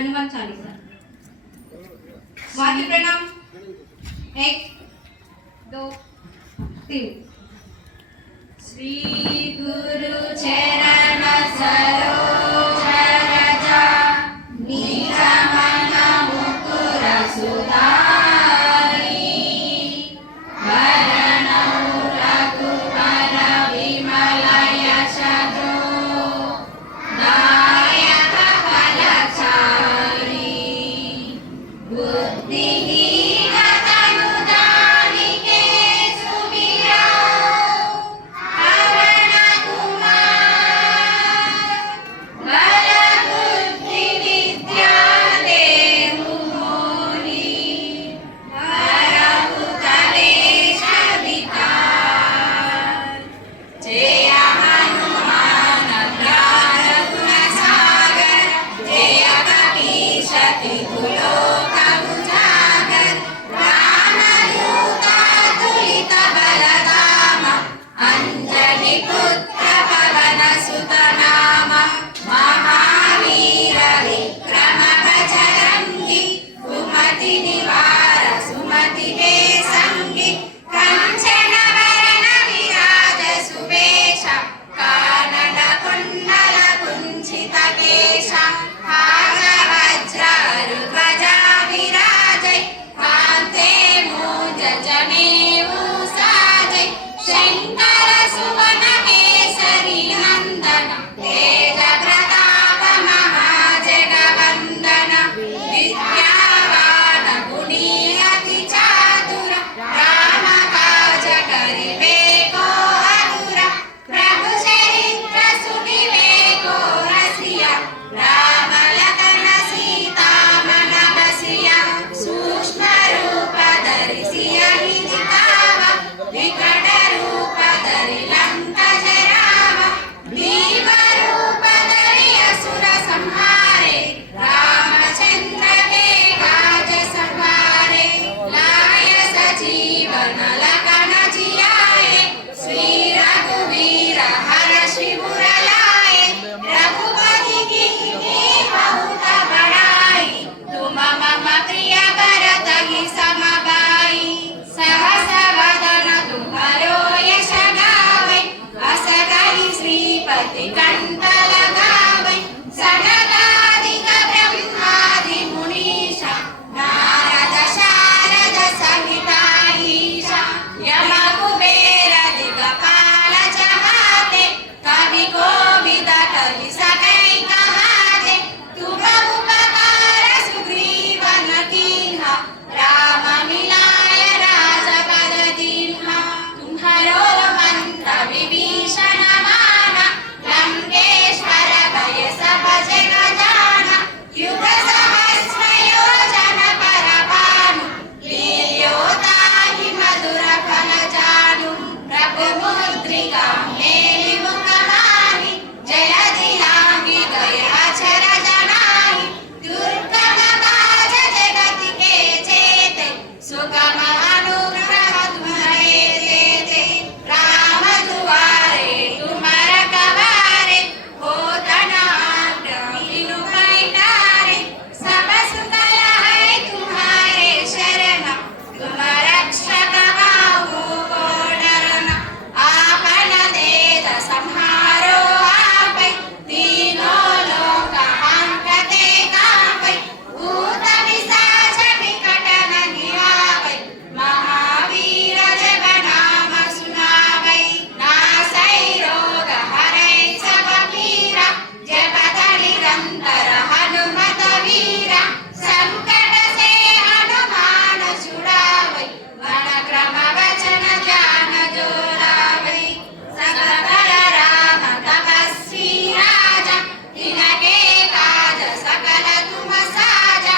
हनुमान चालीसा। वाक्य प्रणाम 1 2 3। श्री गुरु चरण सरोज रज निज मन मुकुर सुधारी वरणौ रघुवर विमल यश जो दायक फलचारी बुद्धिहीन तनु जानिके सुमिरौ पवन कुमार बल बुद्धि विद्या देहु मोहि हरहु कलेश विकार। जय हनुमान ज्ञान गुण सागर जय कपीश तिहु लोक उजागर रामदूत अतुलित बलधाम अंजनी पुत्र पवन सुत नाम महावीर विक्रम बजरंगी कुमति निवार सुमति के संगी कंचन वरण विराज सुवेश कानन कुंडल कुंचित केश हारवज्र ध्वजा विराजै कांते मूंज जनेऊ साजै शंकर सुवन केसरी नंदन तेज प्रताप महाजगवंदन विद्यावान गुणी अति चातुर राम काज करिबे को आतुर प्रभु चरित्र सुनिबेको रसिया राम लखन सीता मन बसिया सूक्ष्म रूप धरि सियहि दिखावा विकट रूप धरि लंका जरावा भीम रूप धरि असुर संहारे रामचंद्र के काज सवारे लाय सजीवन लखन जियाए श्री रघुवीर हर्षि उर लाए रघुपति कीन्ही बहुत बड़ाई तुम मम प्रिय भरत ही सम भाई सहस वदन तुम्हारो यश गावै अस कहि श्रीपति कंठ लगावै सनकादिक ब्रह्मादि मुनीषा नारद शारद सहिता ईशा यम कुबेर दिगपाल चहाते कवि कोविद कवि सकै कहाते तुम उपकार सुग्रीवन कीन्हा राम मिलाय राजपद दीन्हा तुम्हारो मंत्र विभीषण माना लंकेश्वर भय सब जन जाना युग सहस्र योजन पर भानु लील्योताहि मधुर फल जानु प्रभु मुद्रिका मेलि मुख माहि जय दिलांगी गए अक्षर जनाहि दुर्गम काज जगति के जेते सुगम अनुग्रह तुम्हारे देते राम दुआरे तुम रखवारे होत न आज्ञा बिनु पैठारे सब सुख लहै तुम्हारे शरण तुम रक्षक काहू को डरना आपन तेज सम्हारो आपै तीनों लोक हांकते कांपै भूत पिशाच विकट न निरावै महावीर जब नाम सुनावै नासै रोग हरै सब पीरा जपत निरंतर हनुमत वीरा संकट से हनुमान छुड़ावै मन क्रम वचन ध्यान जो लावै सकल राम तपस्वी राजा तिनके काज सकल तुम साजा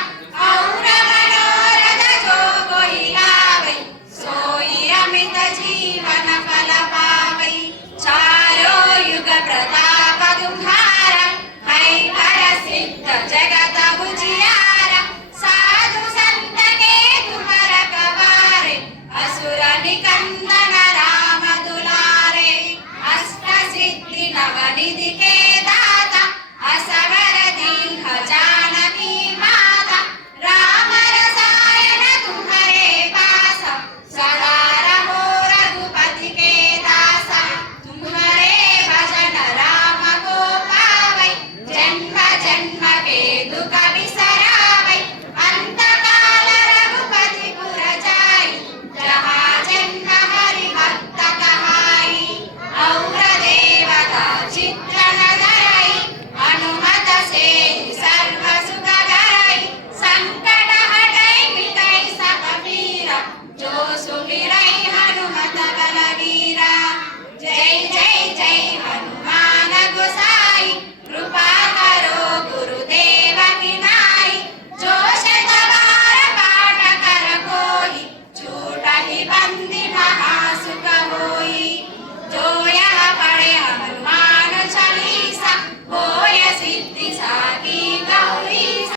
और मनोरथ जो कोई लावै सोई अमित जीवन फल पावै चारों युग प्रताप तुम्हारा है प्रसिद्ध जगत उजियारा साधु संत के तुम रखवारे असुर निकंदन राम दुलारे अष्ट सिद्धि नव निधि के दाता असवर दीन जानकी జన్మ